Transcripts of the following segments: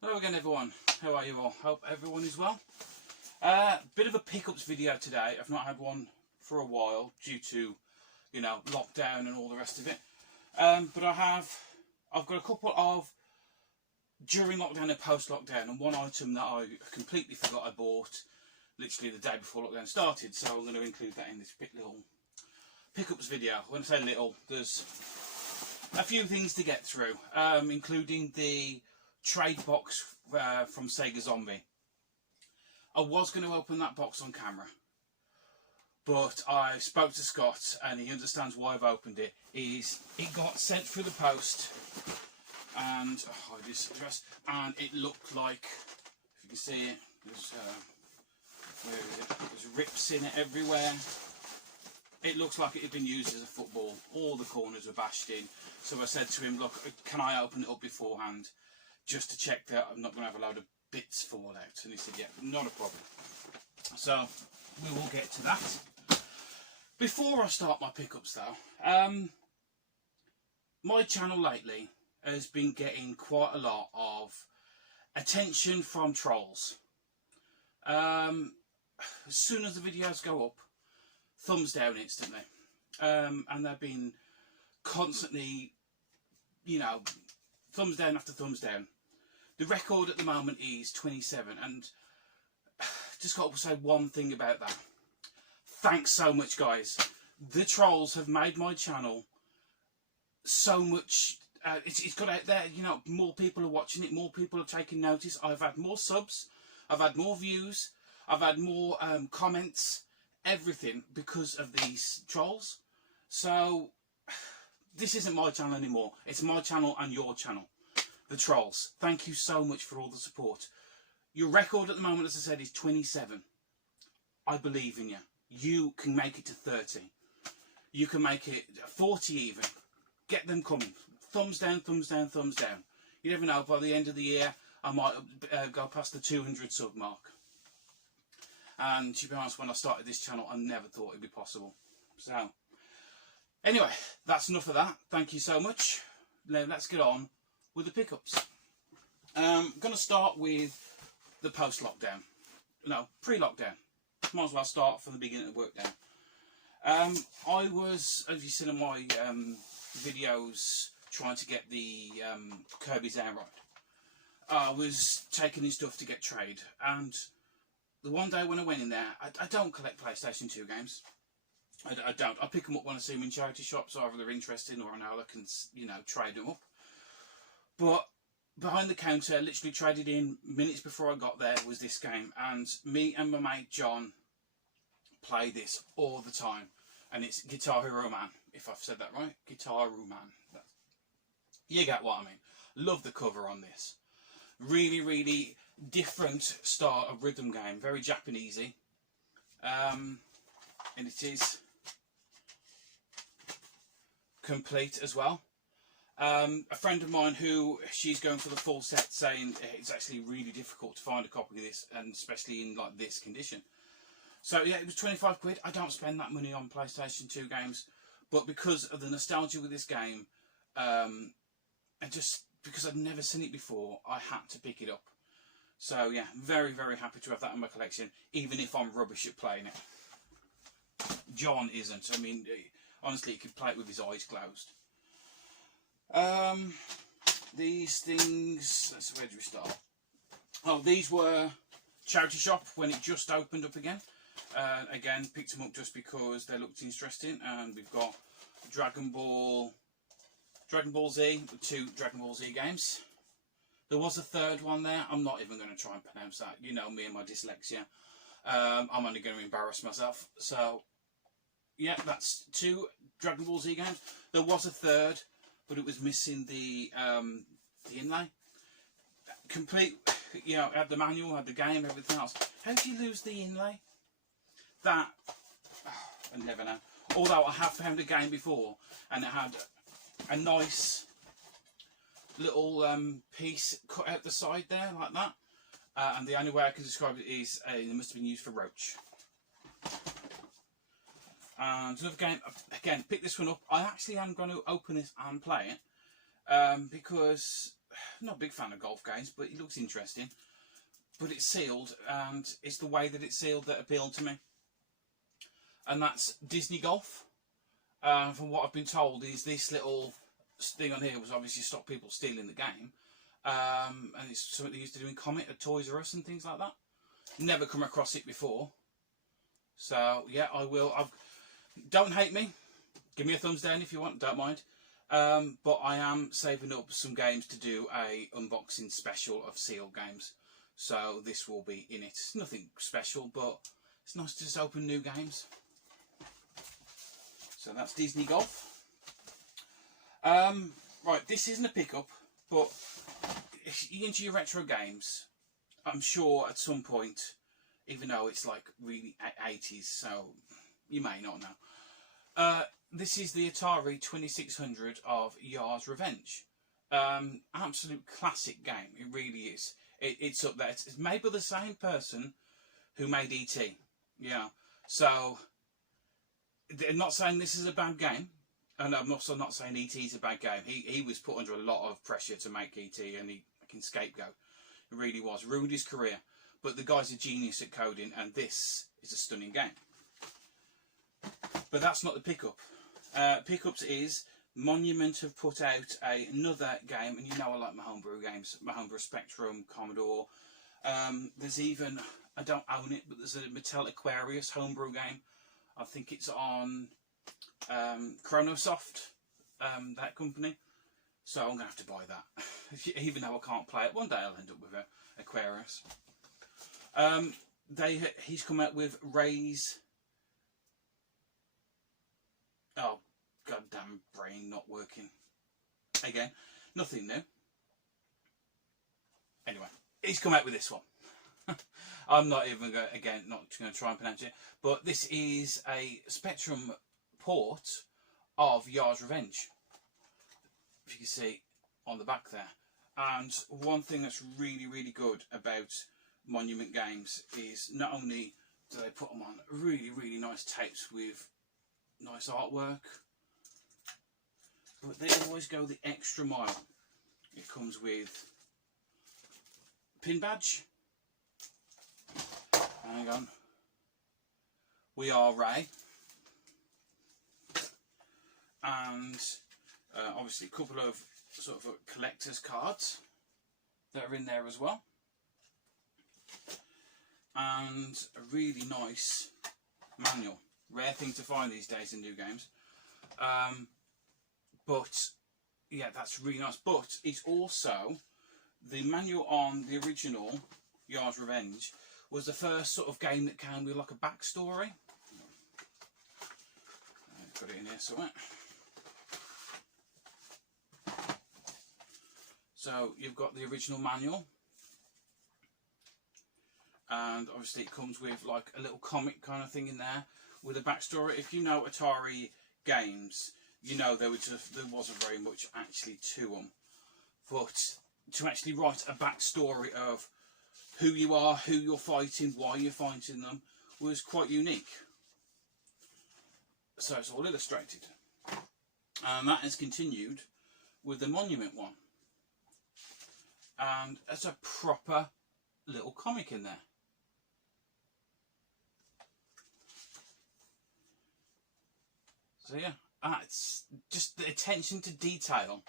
Hello again everyone, how are you all? Hope everyone is well. Bit of a pickups video today. I've not had one for a while due to, lockdown and all the rest of it. But I've got a couple of during lockdown and post lockdown, and one item that I completely forgot I bought literally the day before lockdown started. So I'm going to include that in this little pickups video. When I say little, there's a few things to get through, including the trade box from Sega Zombie. I was going to open that box on camera, but I spoke to Scott and he understands why I've opened it. It got sent through the post, and and it looked like, if you can see it, there's rips in it everywhere. It looks like it had been used as a football. All the corners were bashed in. So I said to him, look, can I open it up beforehand, just to check that I'm not going to have a load of bits fall out? And he said, yeah, not a problem. So we will get to that. Before I start my pickups though, my channel lately has been getting quite a lot of attention from trolls. As soon as the videos go up, thumbs down instantly. And they've been constantly, thumbs down after thumbs down. The record at the moment is 27, and just got to say one thing about that. Thanks so much, guys. The trolls have made my channel so much. It's got out there. More people are watching it. More people are taking notice. I've had more subs. I've had more views. I've had more comments. Everything because of these trolls. So this isn't my channel anymore. It's my channel and your channel. The trolls. Thank you so much for all the support. Your record at the moment, as I said, is 27. I believe in you. You can make it to 30. You can make it 40 even. Get them coming. Thumbs down, thumbs down, thumbs down. You never know, by the end of the year I might go past the 200 sub mark. And to be honest, when I started this channel, I never thought it'd be possible. So anyway, that's enough of that. Thank you so much. Now let's get on with the pickups. I'm going to start with the post-lockdown. No, pre-lockdown. Might as well start from the beginning of lockdown. I was, as you've seen in my videos, trying to get the Kirby's Air Ride. I was taking in stuff to get trade, and the one day when I went in there, I don't collect PlayStation 2 games. I don't. I pick them up when I see them in charity shops, or either they're interesting or I know I can, trade them up. But behind the counter, literally traded in minutes before I got there, was this game. And me and my mate John play this all the time. And it's Guitar Hero Man, if I've said that right. Guitar Hero Man. You get what I mean. Love the cover on this. Really, really different style of rhythm game. Very Japanesey. And it is complete as well. A friend of mine she's going for the full set, saying it's actually really difficult to find a copy of this, and especially in like this condition. So yeah, it was 25 quid. I don't spend that money on PlayStation 2 games, but because of the nostalgia with this game, and just because I'd never seen it before, I had to pick it up. So yeah, very, very happy to have that in my collection, even if I'm rubbish at playing it. John isn't. I mean, honestly, he could play it with his eyes closed. These things, where do we start? Oh, these were charity shop when it just opened up again. Again, picked them up just because they looked interesting. And we've got Dragon Ball Z, with 2 Dragon Ball Z games. There was a third one there. I'm not even going to try and pronounce that. You know me and my dyslexia. I'm only going to embarrass myself. So yeah, that's 2 Dragon Ball Z games. There was a third, but it was missing the inlay. Complete, had the manual, had the game, everything else. How do you lose the inlay? That, I never know. Although I have found a game before, and it had a nice little piece cut out the side there, like that. And the only way I can describe it is it must have been used for roach. And another game, again, pick this one up. I actually am going to open this and play it because not a big fan of golf games, but it looks interesting. But it's sealed, and it's the way that it's sealed that appealed to me. And that's Disney Golf. From what I've been told, is this little thing on here was obviously stop people stealing the game. And it's something they used to do in Comet at Toys R Us and things like that. Never come across it before. So, yeah, I will. Don't hate me. Give me a thumbs down if you want, don't mind. But I am saving up some games to do a unboxing special of sealed games. So this will be in it. It's nothing special, but it's nice to just open new games. So that's Disney Golf. Right, this isn't a pickup, but if you're into your retro games, I'm sure at some point, even though it's like really 80s, so you may not know. This is the Atari 2600 of Yar's Revenge. Absolute classic game, it really is. It's up there. It's made by the same person who made E.T. Yeah. So, I'm not saying this is a bad game. And I'm also not saying E.T. is a bad game. He was put under a lot of pressure to make E.T. and he can scapegoat. It really was. Ruined his career. But the guy's a genius at coding, and this is a stunning game. But that's not the pickup. Pickups is Monument have put out another game, and you know I like my homebrew games, my homebrew Spectrum, Commodore. There's even, I don't own it, but there's a Mattel Aquarius homebrew game. I think it's on Chronosoft, that company. So I'm going to have to buy that. Even though I can't play it, one day I'll end up with an Aquarius. He's come out with Ray's... Oh, goddamn brain not working. Again, nothing new. Anyway, he's come out with this one. I'm not even going to try and pronounce it. But this is a Spectrum port of Yar's Revenge. If you can see on the back there. And one thing that's really, really good about Monument games is not only do they put them on really, really nice tapes with nice artwork, but they always go the extra mile. It comes with a pin badge. Hang on. We are Ray. And obviously a couple of sort of collector's cards that are in there as well. And a really nice manual. Rare thing to find these days in new games. But yeah, that's really nice. But it's also the manual on the original Yar's Revenge was the first sort of game that came with like a backstory. I've got it in here somewhere. So you've got the original manual, and obviously it comes with like a little comic kind of thing in there with a backstory. If you know Atari games, you know there wasn't very much actually to them, but to actually write a backstory of who you are, who you're fighting, why you're fighting them, was quite unique. So it's all illustrated, and that is continued with the Monument one. And it's a proper little comic in there. So yeah, it's just the attention to detail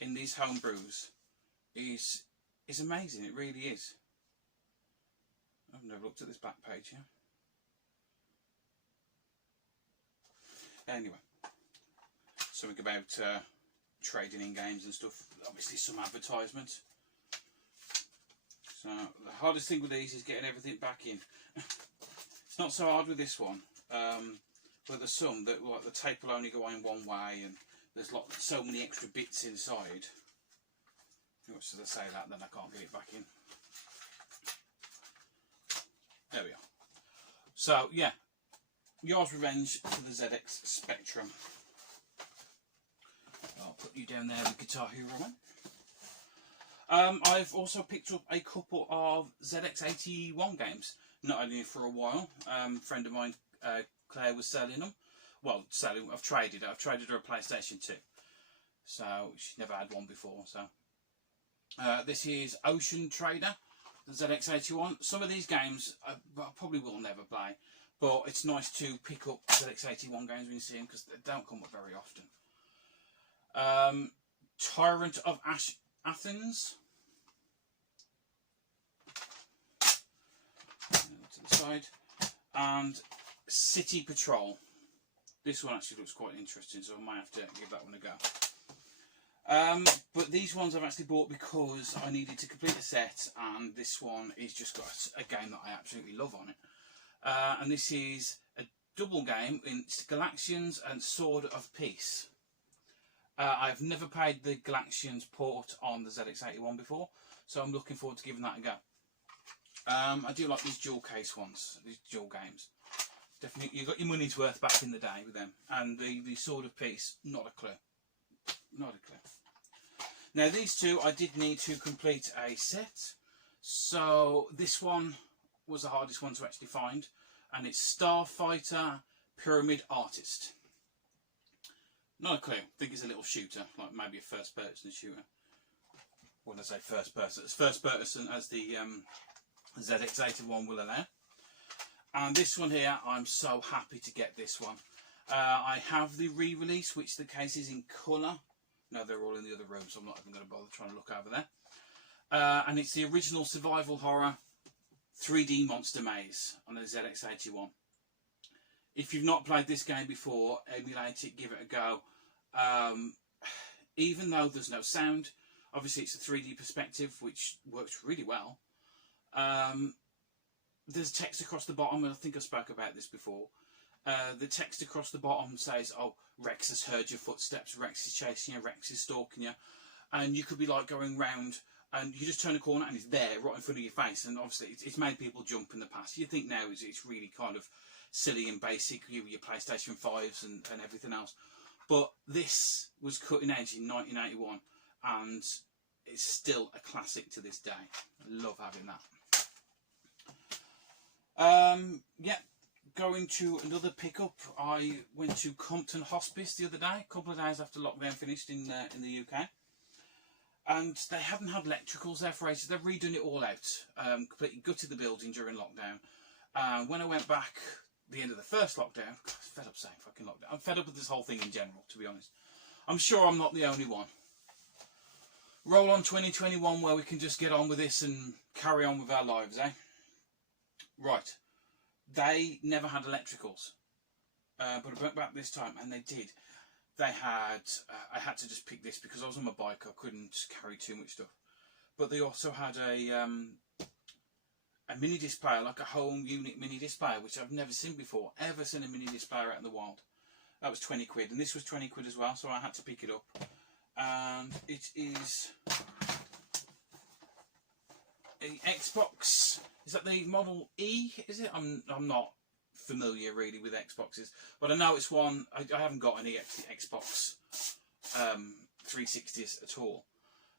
in these homebrews is amazing. It really is. I've never looked at this back page yet. Anyway, something about trading in games and stuff. Obviously some advertisements. So the hardest thing with these is getting everything back in. It's not so hard with this one, but there's some that like the tape will only go in one way, and there's so many extra bits inside. As I say that, then I can't get it back in. There we are. So yeah, Yar's Revenge for the ZX Spectrum. I'll put you down there with Guitar Hero on. I've also picked up a couple of ZX81 games, not only for a while. A friend of mine, Claire, was selling them. Well, I've traded her a PlayStation 2. So, she's never had one before, so. This is Ocean Trader, the ZX81. Some of these games I probably will never play, but it's nice to pick up ZX81 games when you see them because they don't come up very often. Tyrant of Athens. To the side. And City Patrol. This one actually looks quite interesting, so I might have to give that one a go. But these ones I've actually bought because I needed to complete a set, and this one is just got a game that I absolutely love on it. And this is a double game in Galaxians and Sword of Peace. I've never played the Galaxians port on the ZX81 before, so I'm looking forward to giving that a go. I do like these dual case ones, these dual games. Definitely, you got your money's worth back in the day with them. And the Sword of Peace, not a clue. Not a clue. Now these two, I did need to complete a set. So this one was the hardest one to actually find. And it's Starfighter Pyramid Artist. Not a clue. I think it's a little shooter, like maybe a first person shooter. When I say first person, it's first person as the ZX81 will allow. And this one here, I'm so happy to get this one. I have the re-release, which the case is in colour. No, they're all in the other room, so I'm not even going to bother trying to look over there. And it's the original survival horror 3D Monster Maze on the ZX81. If you've not played this game before, emulate it, give it a go. Even though there's no sound, obviously it's a 3D perspective, which works really well. There's text across the bottom, and I think I spoke about this before. The text across the bottom says, oh, Rex has heard your footsteps, Rex is chasing you, Rex is stalking you. And you could be like going round and you just turn a corner and it's there right in front of your face. And obviously it's made people jump in the past. You think now it's really kind of silly and basic, your PlayStation 5s and everything else. But this was cutting edge in 1981 and it's still a classic to this day. I love having that. Yeah, going to another pickup. I went to Compton Hospice the other day, a couple of days after lockdown finished in the UK, and they hadn't had electricals there for ages. They've redone it all out, completely gutted the building during lockdown. When I went back the end of the first lockdown, God, I was fed up saying fucking lockdown. I'm fed up with this whole thing in general, to be honest. I'm sure I'm not the only one. Roll on 2021 where we can just get on with this and carry on with our lives, eh? Right, they never had electricals, but I went back this time and they did. They had, I had to just pick this because I was on my bike, I couldn't carry too much stuff. But they also had a mini display, like a home unit mini display, which I've never seen before, ever seen a mini display out in the wild. That was 20 quid, and this was 20 quid as well, so I had to pick it up. And it is a Xbox. Is that the Model E, is it? I'm not familiar really with Xboxes, but I know it's one. I haven't got any Xbox 360s at all,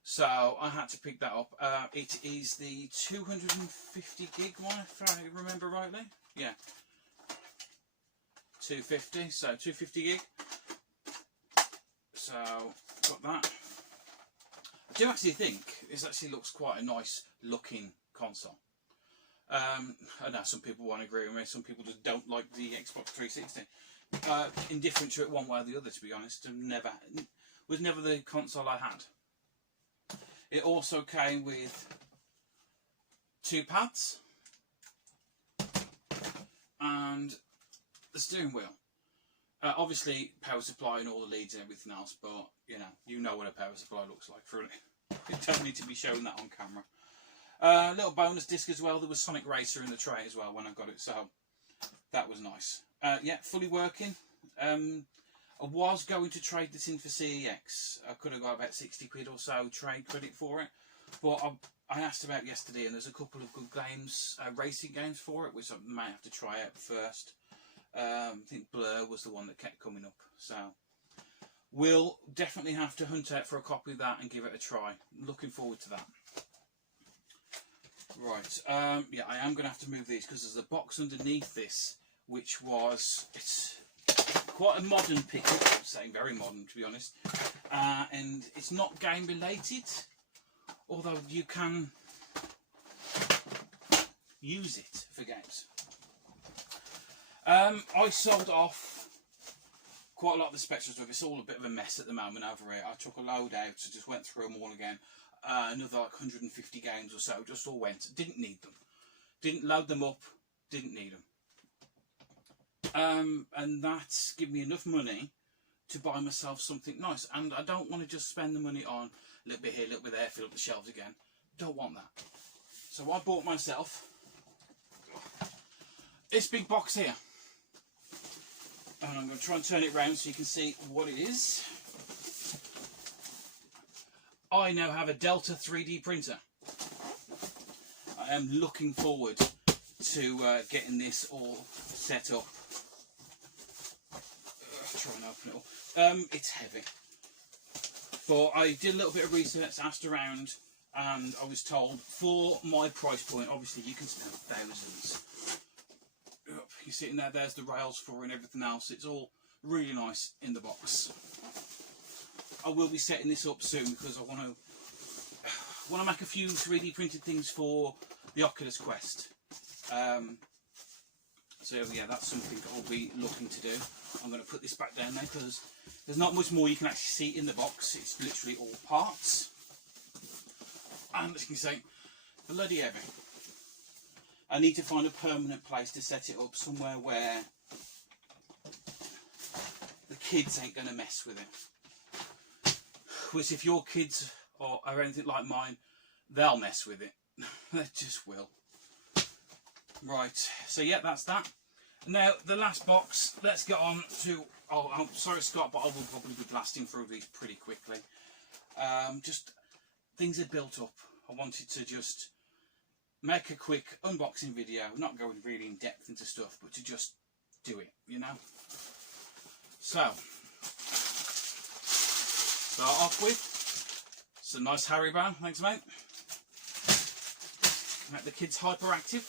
so I had to pick that up. It is the 250 gig one, if I remember rightly. Yeah, 250. So 250 gig. So got that. I do actually think this actually looks quite a nice looking console. I know some people won't agree with me, some people just don't like the Xbox 360. Indifferent to it one way or the other, to be honest. Was never the console I had. It also came with 2 pads and the steering wheel. Obviously power supply and all the leads and everything else, but you know what a power supply looks like for it. It don't need to be showing that on camera. Little bonus disc as well. There was Sonic Racer in the tray as well when I got it, so that was nice. Yeah, fully working. I was going to trade this in for CEX. I could have got about 60 quid or so trade credit for it, but I asked about yesterday, and there's a couple of good games, racing games for it, which I might have to try out first. I think Blur was the one that kept coming up, so we'll definitely have to hunt out for a copy of that and give it a try. Looking forward to that. Right, yeah, I am going to have to move these because there's a box underneath this, which it's quite a modern pickup, I'm saying very modern to be honest, and it's not game related, although you can use it for games. I sold off quite a lot of the Spectrum stuff. It's all a bit of a mess at the moment over here. I took a load out, so just went through them all again. Another like 150 games or so, just all went. Didn't need them. Didn't load them up. Didn't need them. And that's given me enough money to buy myself something nice. And I don't want to just spend the money on a little bit here, a little bit there, fill up the shelves again. Don't want that. So I bought myself this big box here. And I'm going to try and turn it round so you can see what it is. I now have a Delta 3D printer. I am looking forward to getting this all set up. Try and open it all. It's heavy. But I did a little bit of research, asked around, and I was told for my price point, obviously you can spend thousands. You see in there, there's the rails for and everything else. It's all really nice in the box. I will be setting this up soon because I want to make a few 3D printed things for the Oculus Quest. So yeah, that's something I'll be looking to do. I'm going to put this back down now because there's not much more you can actually see in the box. It's literally all parts. And as you can see, bloody heavy. I need to find a permanent place to set it up, somewhere where the kids ain't going to mess with it. Which if your kids are anything like mine, they'll mess with it. They just will. Right, so yeah, that's that. Now, the last box, let's get on to... Oh, I'm sorry, Scott, but I will probably be blasting through these pretty quickly. Just, things are built up. I wanted to just make a quick unboxing video, not going really in depth into stuff, but to just do it, you know. So, start off with some nice Haribo, thanks mate. Make the kids hyperactive.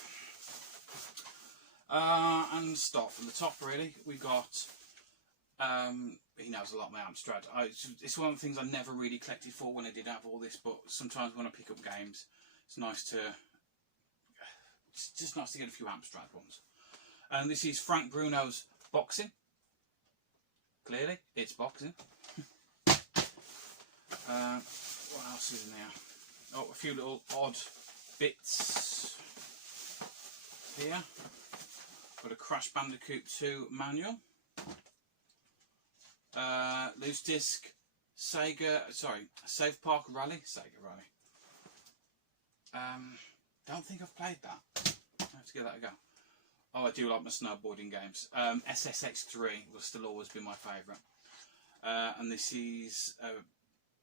And start from the top really. We got, he knows a lot of my Amstrad. It's one of the things I never really collected for when I did have all this, but sometimes when I pick up games, it's nice to... It's just nice to get a few Amstrad ones. And this is Frank Bruno's boxing. Clearly, it's boxing. What else is in there? Oh, a few little odd bits here. Got a Crash Bandicoot 2 manual. Loose disc, Safe Park Rally. Sega Rally. Don't think I've played that. I have to give that a go. Oh, I do like my snowboarding games. SSX3 will still always be my favourite. And this is a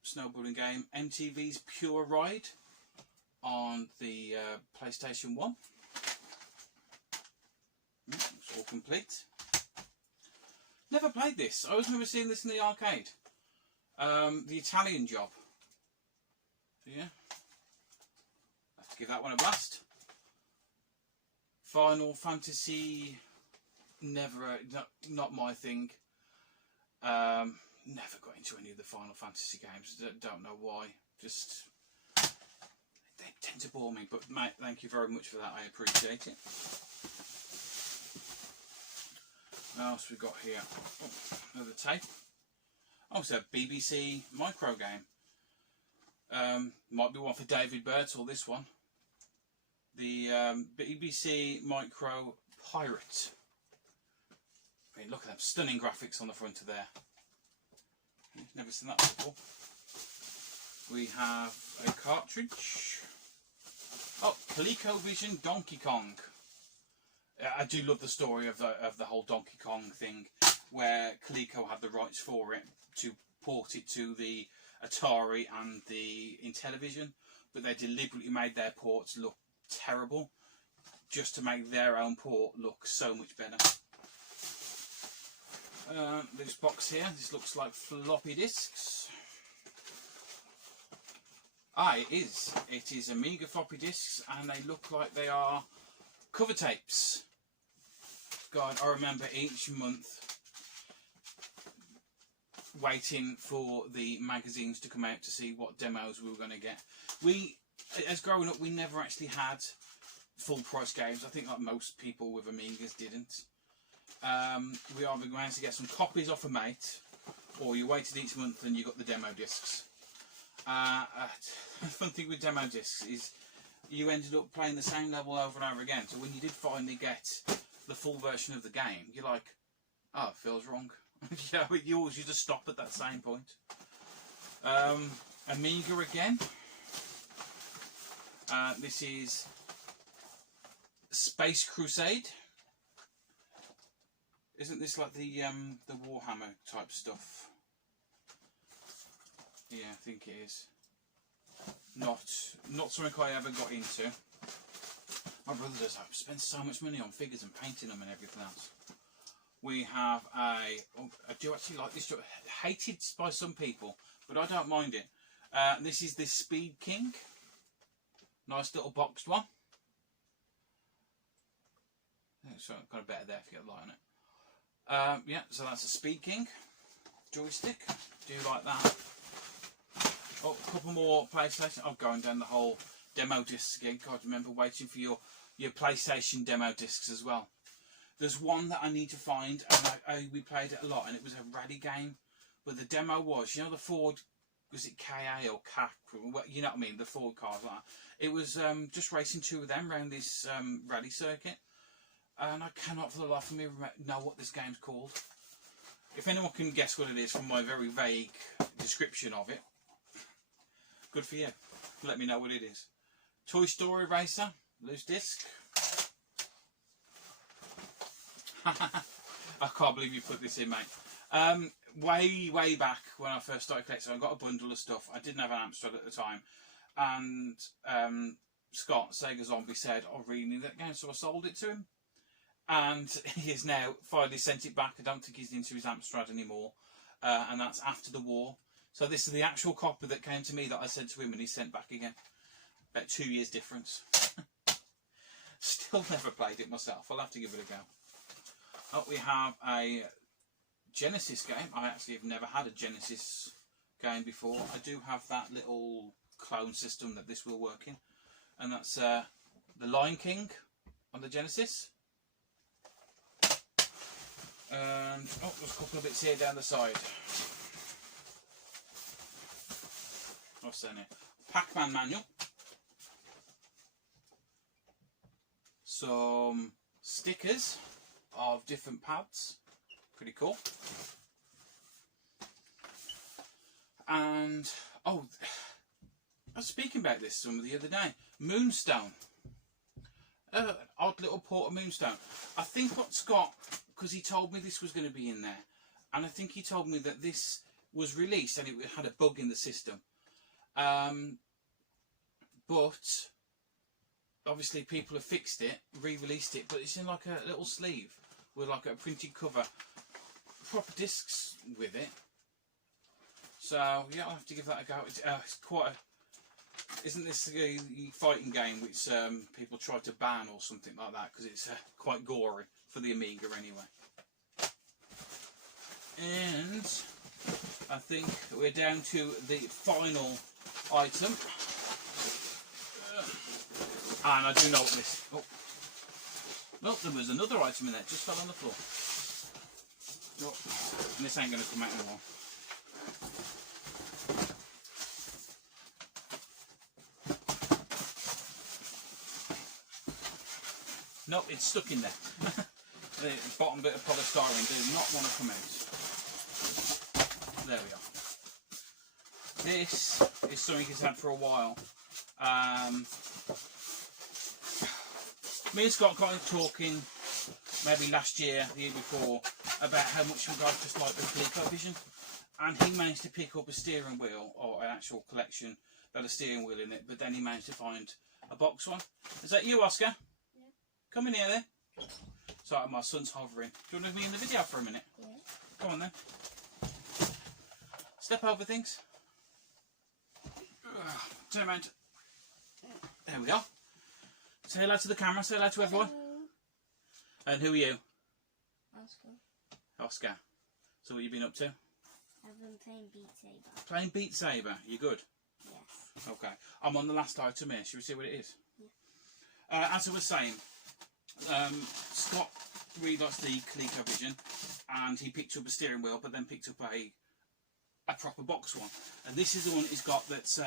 snowboarding game, MTV's Pure Ride on the PlayStation 1. It's all complete. Never played this. I always remember seeing this in the arcade. The Italian Job. So yeah. Have to give that one a blast. Final Fantasy, never, not my thing. Never got into any of the Final Fantasy games. Don't know why. Just they tend to bore me. But mate, thank you very much for that. I appreciate it. What else we got here? Oh, another tape. Oh, it's a BBC micro game. Might be one for David Burt or this one. The BBC Micro Pirate. I mean, look at them stunning graphics on the front of there. Never seen that before. We have a cartridge. Oh, ColecoVision Donkey Kong. I do love the story of the whole Donkey Kong thing, where Coleco had the rights for it to port it to the Atari and the Intellivision, but they deliberately made their ports look terrible just to make their own port look so much better. This box here, this looks like floppy disks. Ah, it is. It is Amiga floppy disks, and they look like they are cover tapes. God, I remember each month waiting for the magazines to come out to see what demos we were going to get. We, as growing up, we never actually had full price games. I think like most people with Amigas didn't. We either managed to get some copies off a mate, or you waited each month and you got the demo discs. The fun thing with demo discs is you ended up playing the same level over and over again. So when you did finally get the full version of the game, you're like, oh, it feels wrong. You know, you always used to stop at that same point. Amiga again. This is Space Crusade. Isn't this like the Warhammer type stuff? Yeah, I think it is. Not something I ever got into. My brother does. I spend so much money on figures and painting them and everything else. We have I do actually like this. Hated by some people, but I don't mind it. This is the Speed King. Nice little boxed one. It's kind of better there if you get a light on it. Yeah, so that's a Speed King joystick. Do you like that? Oh, a couple more PlayStation. I'm going down the whole demo discs again. God, remember waiting for your PlayStation demo discs as well. There's one that I need to find, and we played it a lot, and it was a rally game. But the demo was, you know, the Ford, was it KA or CAC? You know what I mean, the Ford cars like that. It was just racing two of them around this rally circuit. And I cannot for the life of me know what this game's called. If anyone can guess what it is from my very vague description of it, good for you. Let me know what it is. Toy Story Racer, loose disc. I can't believe you put this in, mate. Way back when I first started collecting, I got a bundle of stuff. I didn't have an Amstrad at the time. And Scott, Sega Zombie, said, I really need that game, so I sold it to him. And he has now finally sent it back. I don't think he's into his Amstrad anymore. And that's after the war. So this is the actual copy that came to me that I sent to him and he sent back again. About 2 years difference. Still never played it myself. I'll have to give it a go. Oh, we have a Genesis game. I actually have never had a Genesis game before. I do have that little clone system that this will work in. And that's The Lion King on the Genesis. And, oh, there's a couple of bits here down the side. What's that here? Pac-Man manual. Some stickers of different pads. Pretty cool. And, oh, I was speaking about this some the other day. Moonstone. An odd little port of Moonstone. I think what Scott, because he told me this was going to be in there, and I think he told me that this was released and it had a bug in the system. But obviously people have fixed it, re-released it, but it's in like a little sleeve with like a printed cover, proper discs with it. So yeah, I'll have to give that a go. It's quite a, isn't this a fighting game which people try to ban or something like that because it's quite gory for the Amiga anyway. And I think we're down to the final item. And I do know what this... Oh. Look, there was another item in there. It just fell on the floor. Oh. And this ain't going to come out anymore. Nope, it's stuck in there. The bottom bit of polystyrene does not want to come out. There we are. This is something he's had for a while. Me and Scott got talking maybe last year, the year before, about how much you guys just like the ColecoVision, and he managed to pick up a steering wheel, or an actual collection that had a steering wheel in it, but then he managed to find a box one. Is that you, Oscar? Yeah. Come in here then. Sorry, my son's hovering. Do you want to be in the video for a minute? Yeah. Come on then. Step over things. Turn around. There we go. Say hello to the camera, say hello to everyone. Hello. And who are you? Oscar. Oscar. So what have you been up to? I've been playing Beat Saber. Playing Beat Saber. You good? Yes. Okay. I'm on the last item here. Shall we see what it is? Yeah. As I was saying, Scott really likes the ColecoVision, and he picked up a steering wheel, but then picked up a proper box one. And this is the one he's got that's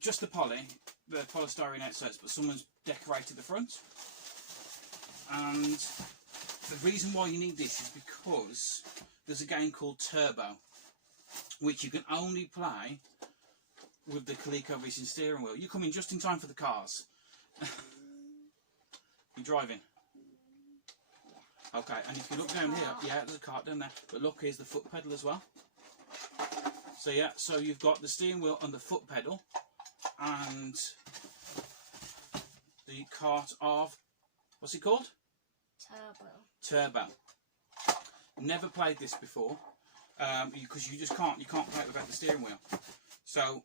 just the polystyrene outsides, but someone's decorated the front. And the reason why you need this is because there's a game called Turbo, which you can only play with the ColecoVision steering wheel. You're coming just in time for the cars. You're driving? Okay, and if you look down here, yeah, there's a cart down there. But look, here's the foot pedal as well. So yeah, so you've got the steering wheel and the foot pedal, and the cart of, what's it called? Turbo. Never played this before, because you just can't play it without the steering wheel. So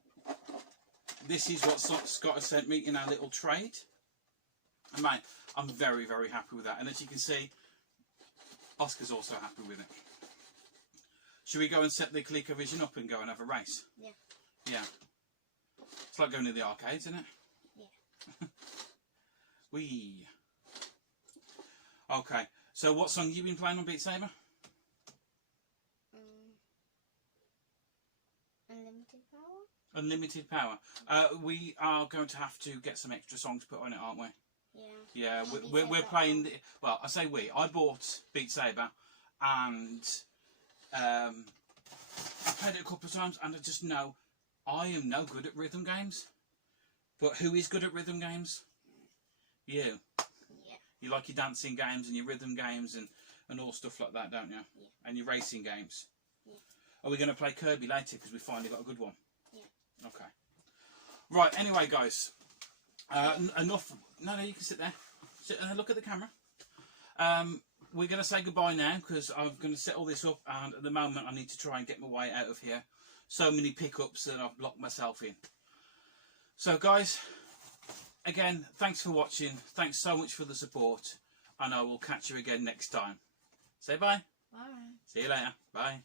this is what Scott has sent me in our little trade. And mate, I'm very, very happy with that. And as you can see, Oscar's also happy with it. Should we go and set the ColecoVision up and go and have a race? Yeah. Yeah. It's like going to the arcades, isn't it? Yeah. Wee. Okay. So what song have you been playing on Beat Saber? Unlimited Power? Unlimited Power. We are going to have to get some extra songs put on it, aren't we? Yeah. Yeah, we're playing. Well, I say we. I bought Beat Saber, and I played it a couple of times, and I just know I am no good at rhythm games. But who is good at rhythm games? You. Yeah. You like your dancing games and your rhythm games and all stuff like that, don't you? Yeah. And your racing games. Yeah. Are we going to play Kirby later because we finally got a good one? Yeah. Okay. Right. Anyway, guys. Enough. No, you can sit there. Sit and look at the camera. We're going to say goodbye now because I'm going to set all this up, and at the moment I need to try and get my way out of here. So many pickups that I've locked myself in. So guys, again, thanks for watching. Thanks so much for the support, and I will catch you again next time. Say bye. Bye. See you later. Bye.